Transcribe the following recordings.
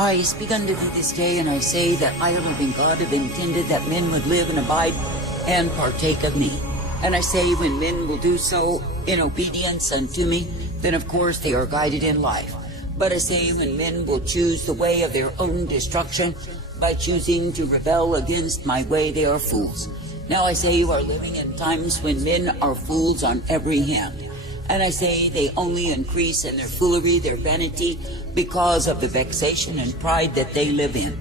I speak unto thee this day, and I say that I, the living God, have intended that men would live and abide and partake of me. And I say, when men will do so in obedience unto me, then of course they are guided in life. But I say, when men will choose the way of their own destruction by choosing to rebel against my way, they are fools. Now I say, you are living in times when men are fools on every hand. And I say, they only increase in their foolery, their vanity, because of the vexation and pride that they live in.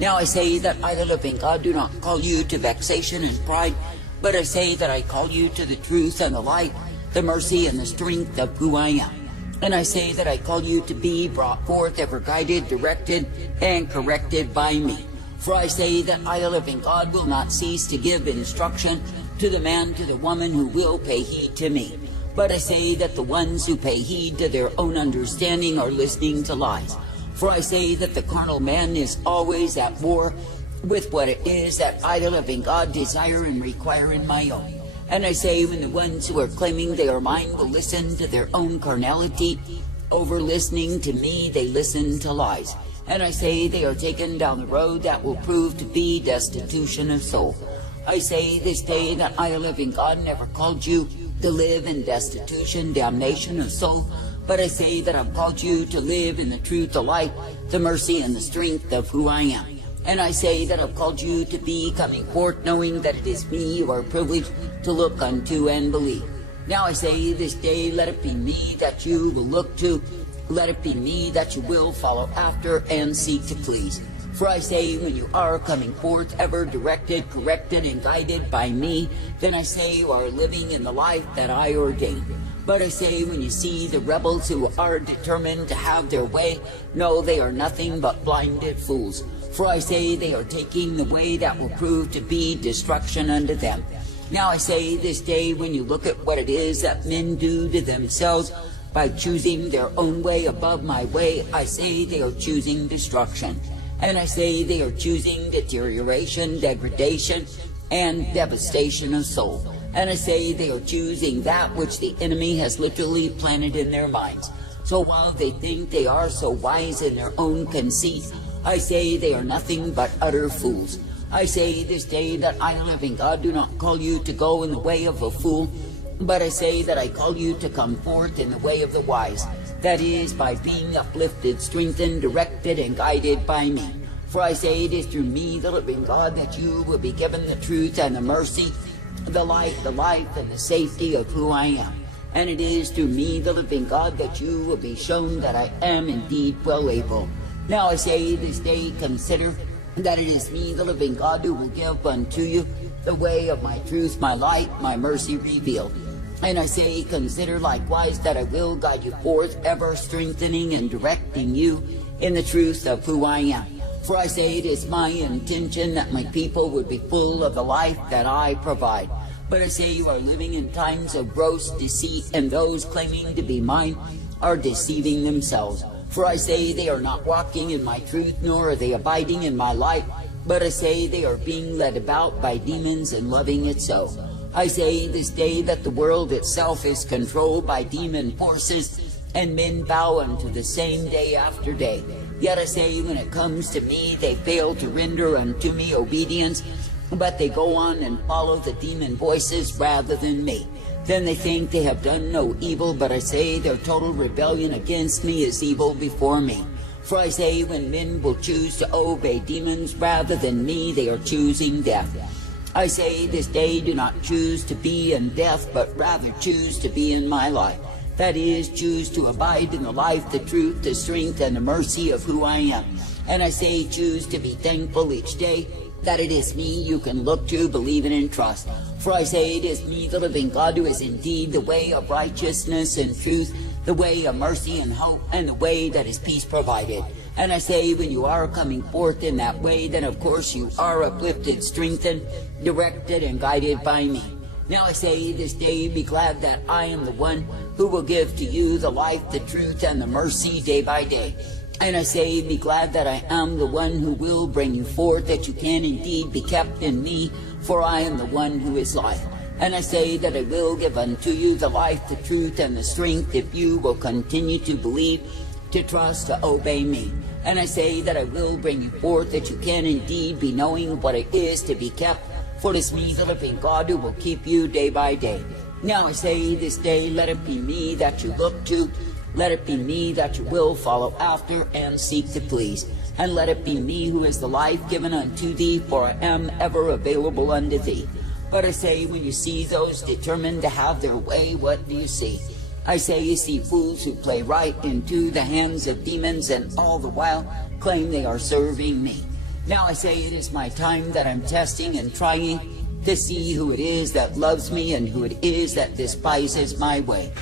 Now I say that I, the living God, do not call you to vexation and pride, but I say that I call you to the truth and the light, the mercy and the strength of who I am. And I say that I call you to be brought forth, ever guided, directed, and corrected by me. For I say that I, the living God, will not cease to give instruction to the man, to the woman who will pay heed to me. But I say that the ones who pay heed to their own understanding are listening to lies. For I say that the carnal man is always at war with what it is that I, the living God, desire and require in my own. And I say, when the ones who are claiming they are mine will listen to their own carnality, over listening to me, they listen to lies. And I say they are taken down the road that will prove to be destitution of soul. I say this day that I, the living God, never called you to live in destitution, damnation of soul, but I say that I've called you to live in the truth, the light, the mercy, and the strength of who I am. And I say that I've called you to be coming forth, knowing that it is me you are privileged to look unto and believe. Now I say this day, let it be me that you will look to, let it be me that you will follow after and seek to please. For I say, when you are coming forth, ever directed, corrected, and guided by me, then I say you are living in the life that I ordained. But I say, when you see the rebels who are determined to have their way, no, they are nothing but blinded fools. For I say they are taking the way that will prove to be destruction unto them. Now I say this day, when you look at what it is that men do to themselves by choosing their own way above my way, I say they are choosing destruction. And I say they are choosing deterioration, degradation, and devastation of soul. And I say they are choosing that which the enemy has literally planted in their minds. So while they think they are so wise in their own conceit, I say they are nothing but utter fools. I say this day that I, the living God, do not call you to go in the way of a fool, but I say that I call you to come forth in the way of the wise. That is, by being uplifted, strengthened, directed, and guided by me. For I say it is through me, the living God, that you will be given the truth and the mercy, the light, the life, and the safety of who I am. And it is through me, the living God, that you will be shown that I am indeed well able. Now I say this day, consider that it is me, the living God, who will give unto you the way of my truth, my light, my mercy revealed. And I say, consider likewise that I will guide you forth, ever strengthening and directing you in the truth of who I am. For I say it is my intention that my people would be full of the life that I provide. But I say you are living in times of gross deceit, and those claiming to be mine are deceiving themselves. For I say they are not walking in my truth, nor are they abiding in my light, but I say they are being led about by demons and loving it so. I say this day that the world itself is controlled by demon forces, and men bow unto the same day after day. Yet I say, when it comes to me, they fail to render unto me obedience, but they go on and follow the demon voices rather than me. Then they think they have done no evil, but I say their total rebellion against me is evil before me. For I say, when men will choose to obey demons rather than me, they are choosing death. I say this day, do not choose to be in death, but rather choose to be in my life. That is, choose to abide in the life, the truth, the strength, and the mercy of who I am. And I say, choose to be thankful each day that it is me you can look to, believe in, and trust. For I say it is me, the living God, who is indeed the way of righteousness and truth, the way of mercy and hope, and the way that is peace provided. And I say, when you are coming forth in that way, then of course you are uplifted, strengthened, directed, and guided by me. Now I say this day, be glad that I am the one who will give to you the life, the truth, and the mercy day by day. And I say, be glad that I am the one who will bring you forth, that you can indeed be kept in me, for I am the one who is life. And I say that I will give unto you the life, the truth, and the strength, if you will continue to believe, to trust, to obey me. And I say that I will bring you forth, that you can indeed be knowing what it is to be kept. For it is me, the living God, who will keep you day by day. Now I say this day, let it be me that you look to. Let it be me that you will follow after and seek to please. And let it be me who is the life given unto thee, for I am ever available unto thee. But I say, when you see those determined to have their way, what do you see? I say you see fools who play right into the hands of demons, and all the while claim they are serving me. Now I say it is my time that I'm testing and trying to see who it is that loves me and who it is that despises my way.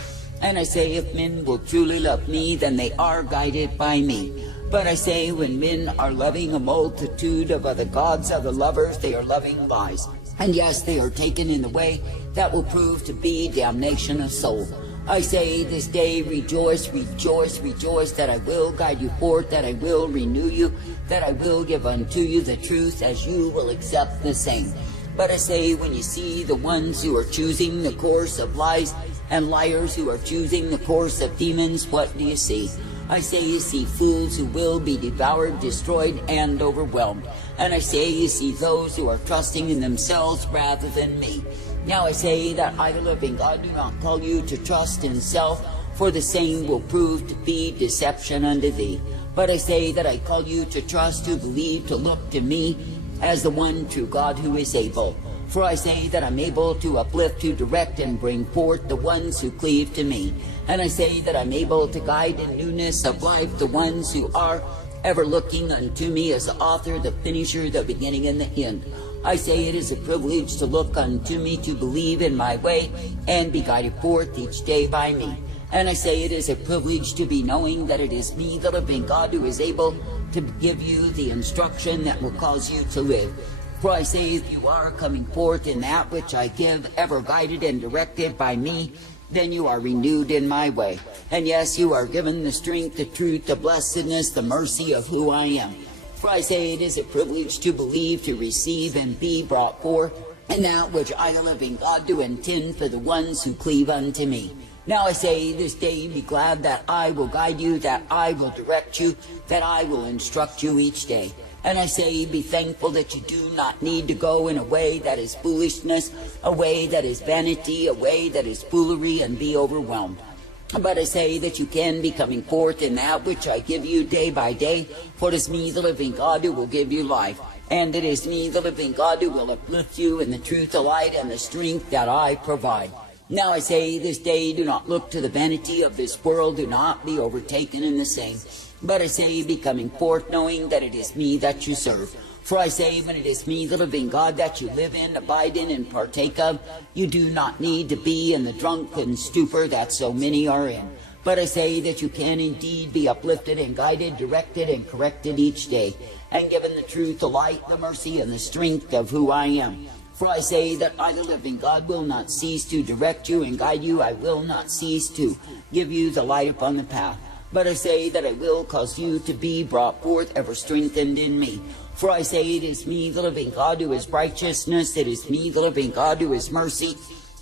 And I say, if men will truly love me, then they are guided by me. But I say, when men are loving a multitude of other gods, other lovers, they are loving lies. And yes, they are taken in the way that will prove to be damnation of soul. I say this day, rejoice, rejoice, rejoice, that I will guide you forth, that I will renew you, that I will give unto you the truth, as you will accept the same. But I say, when you see the ones who are choosing the course of lies, and liars who are choosing the course of demons, what do you see? I say you see fools who will be devoured, destroyed, and overwhelmed. And I say you see those who are trusting in themselves rather than me. Now I say that I, the living God, do not call you to trust in self, for the same will prove to be deception unto thee. But I say that I call you to trust, to believe, to look to me as the one true God who is able. For I say that I'm able to uplift, to direct, and bring forth the ones who cleave to me. And I say that I'm able to guide in newness of life the ones who are ever looking unto me as the author, the finisher, the beginning, and the end. I say it is a privilege to look unto me, to believe in my way, and be guided forth each day by me. And I say it is a privilege to be knowing that it is me, the living God, who is able to give you the instruction that will cause you to live. For I say, if you are coming forth in that which I give, ever guided and directed by me, then you are renewed in my way. And yes, you are given the strength, the truth, the blessedness, the mercy of who I am. For I say it is a privilege to believe, to receive, and be brought forth, and that which I, the living God, do intend for the ones who cleave unto me. Now I say this day, be glad that I will guide you, that I will direct you, that I will instruct you each day. And I say, be thankful that you do not need to go in a way that is foolishness, a way that is vanity, a way that is foolery, and be overwhelmed. But I say that you can be coming forth in that which I give you day by day, for it is me, the living God, who will give you life. And it is me, the living God, who will uplift you in the truth, the light, and the strength that I provide. Now I say this day, do not look to the vanity of this world, do not be overtaken in the same. But I say, be coming forth, knowing that it is me that you serve. For I say, when it is me, the living God, that you live in, abide in, and partake of, you do not need to be in the drunken stupor that so many are in. But I say that you can indeed be uplifted and guided, directed, and corrected each day, and given the truth, the light, the mercy, and the strength of who I am. For I say that I, the living God, will not cease to direct you and guide you. I will not cease to give you the light upon the path. But I say that I will cause you to be brought forth, ever strengthened in me. For I say it is me, the living God, who is righteousness. It is me, the living God, who is mercy.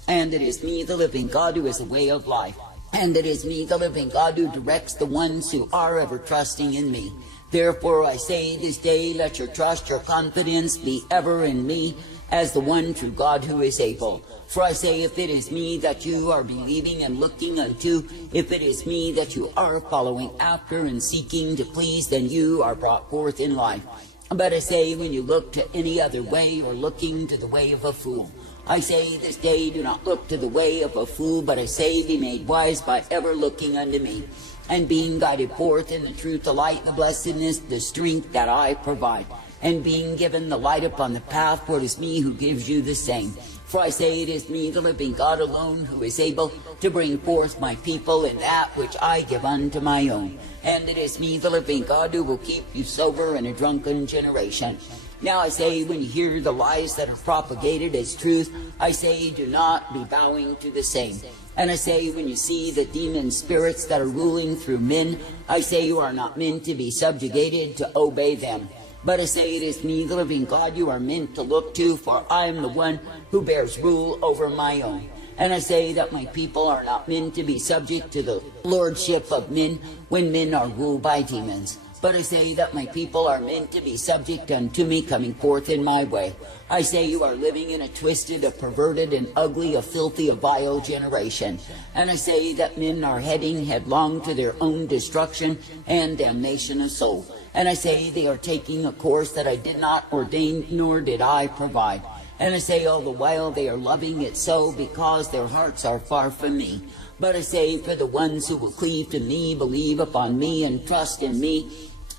And it is me, the living God, who is the way of life. And it is me, the living God, who directs the ones who are ever trusting in me. Therefore I say this day, let your trust, your confidence be ever in me, as the one true God who is able. For I say, if it is me that you are believing and looking unto, if it is me that you are following after and seeking to please, then you are brought forth in life. But I say, when you look to any other way, or looking to the way of a fool, I say this day, do not look to the way of a fool, but I say, be made wise by ever looking unto me, and being guided forth in the truth, the light, the blessedness, the strength that I provide, and being given the light upon the path, for it is me who gives you the same. For I say it is me, the living God alone, who is able to bring forth my people in that which I give unto my own. And it is me, the living God, who will keep you sober in a drunken generation. Now I say, when you hear the lies that are propagated as truth, I say, do not be bowing to the same. And I say, when you see the demon spirits that are ruling through men, I say, you are not meant to be subjugated to obey them. But I say, it is me, the living God, you are meant to look to, for I am the one who bears rule over my own. And I say that my people are not meant to be subject to the lordship of men when men are ruled by demons. But I say that my people are meant to be subject unto me, coming forth in my way. I say you are living in a twisted, a perverted, and ugly, a filthy, a vile generation. And I say that men are heading headlong to their own destruction and damnation of soul. And I say they are taking a course that I did not ordain, nor did I provide. And I say all the while they are loving it so because their hearts are far from me. But I say for the ones who will cleave to me, believe upon me, and trust in me,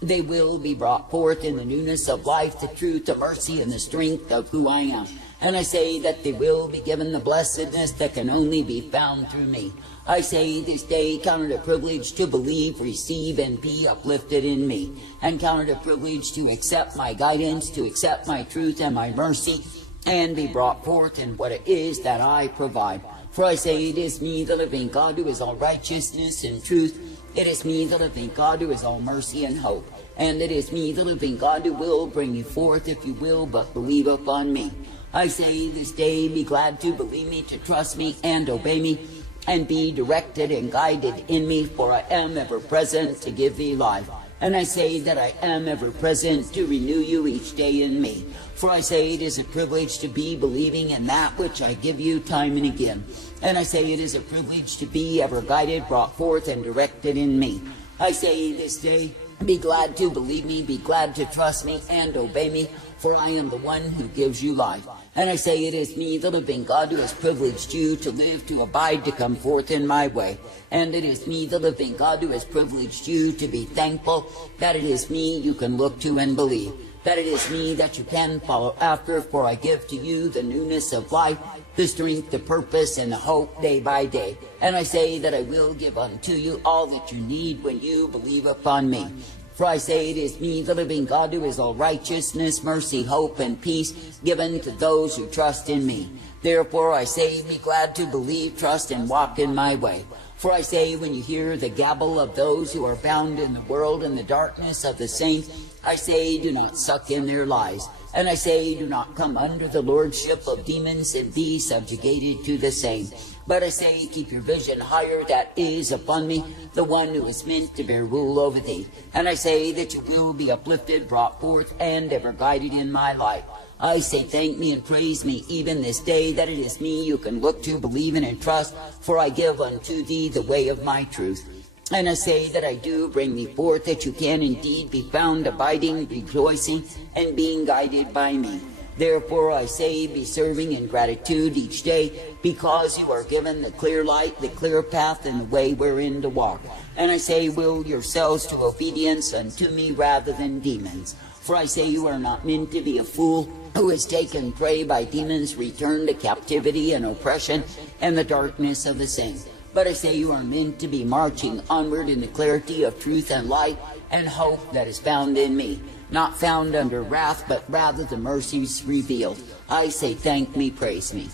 they will be brought forth in the newness of life, the truth, the mercy, and the strength of who I am. And I say that they will be given the blessedness that can only be found through me. I say this day, count it a privilege to believe, receive, and be uplifted in me. And count it a privilege to accept my guidance, to accept my truth and my mercy, and be brought forth in what it is that I provide. For I say it is me, the living God, who is all righteousness and truth. It is me, the living God, who is all mercy and hope. And it is me, the living God, who will bring you forth if you will but believe upon me. I say this day, be glad to believe me, to trust me and obey me, and be directed and guided in me, for I am ever present to give thee life. And I say that I am ever present to renew you each day in me. For I say it is a privilege to be believing in that which I give you time and again. And I say it is a privilege to be ever guided, brought forth, and directed in me. I say this day, be glad to believe me, be glad to trust me, and obey me, for I am the one who gives you life. And I say it is me, the living God, who has privileged you to live, to abide, to come forth in my way. And it is me, the living God, who has privileged you to be thankful that it is me you can look to and believe. That it is me that you can follow after, for I give to you the newness of life, the strength, the purpose, and the hope day by day. And I say that I will give unto you all that you need when you believe upon me. For I say it is me, the living God, who is all righteousness, mercy, hope, and peace, given to those who trust in me. Therefore I say, be glad to believe, trust, and walk in my way. For I say, when you hear the gabble of those who are bound in the world and the darkness of the saints, I say, do not suck in their lies. And I say, do not come under the lordship of demons and be subjugated to the same. But I say, keep your vision higher that is upon me, the one who is meant to bear rule over thee. And I say that you will be uplifted, brought forth, and ever guided in my light. I say, thank me and praise me even this day that it is me you can look to, believe in, and trust, for I give unto thee the way of my truth. And I say that I do bring thee forth, that you can indeed be found abiding, rejoicing, and being guided by me. Therefore I say, be serving in gratitude each day, because you are given the clear light, the clear path, and the way wherein to walk. And I say, will yourselves to obedience unto me rather than demons. For I say, you are not meant to be a fool who is taken prey by demons, returned to captivity and oppression and the darkness of the saints. But I say you are meant to be marching onward in the clarity of truth and light and hope that is found in me, not found under wrath, but rather the mercies revealed. I say, thank me, praise me.